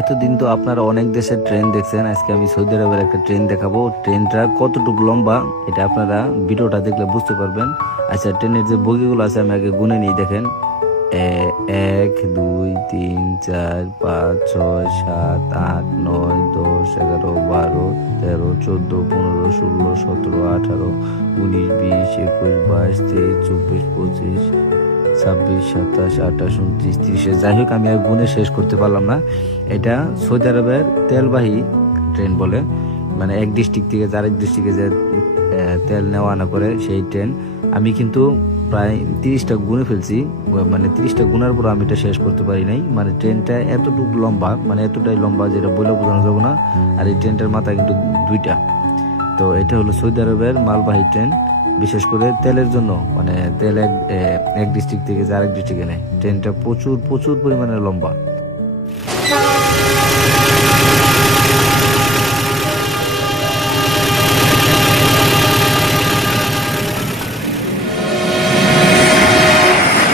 এতদিন তো আপনারা অনেক দেশের ট্রেন দেখছেন। আজকে আমি সৌদি আরবের একটা ট্রেন দেখাবো। ট্রেনটা কতটুকু লম্বা, এটা আপনারা ভিডিওটা দেখলে বুঝতে পারবেন। আচ্ছা ট্রেনের যে বগিগুলো আছে, আমি আগে গুনে নিই, দেখেন। এক, দুই, তিন, চার, পাঁচ, ছয়, সাত, আট, নয়, দশ, এগারো, বারো, তেরো, চোদ্দ, পনেরো, ষোলো, সতেরো, আঠারো, উনিশ, বিশ, একুশ, বাইশ, তেইশ, চব্বিশ, পঁচিশ, ছাব্বিশ, সাতাশ, আঠাশ, উনত্রিশ, তিরিশে, যাই হোক, আমি আর গুনে শেষ করতে পারলাম না। এটা সৌদি আরবের তেলবাহী ট্রেন বলে। মানে এক ডিস্ট্রিক্ট থেকে আরেক ডিস্ট্রিক্টে যে তেল নেওয়া আনা করে সেই ট্রেন। আমি কিন্তু প্রায় তিরিশটা গুনে ফেলছি। মানে তিরিশটা গুনার পর আমি এটা শেষ করতে পারি নাই। মানে ট্রেনটা এতটুকু লম্বা মানে এতটাই লম্বা যেটা বলে বোঝানো যাবে না। আর এই ট্রেনটার মাথা কিন্তু দুইটা। তো এটা হলো সৌদি আরবের মালবাহী ট্রেন। বিশেষ করে তেলের জন্য। মানে তেল এক এক ডিস্ট্রিক্ট থেকে আরেক ডিস্ট্রিক্টে নেয়। ট্রেনটা প্রচুর প্রচুর পরিমাণে লম্বা। Bye.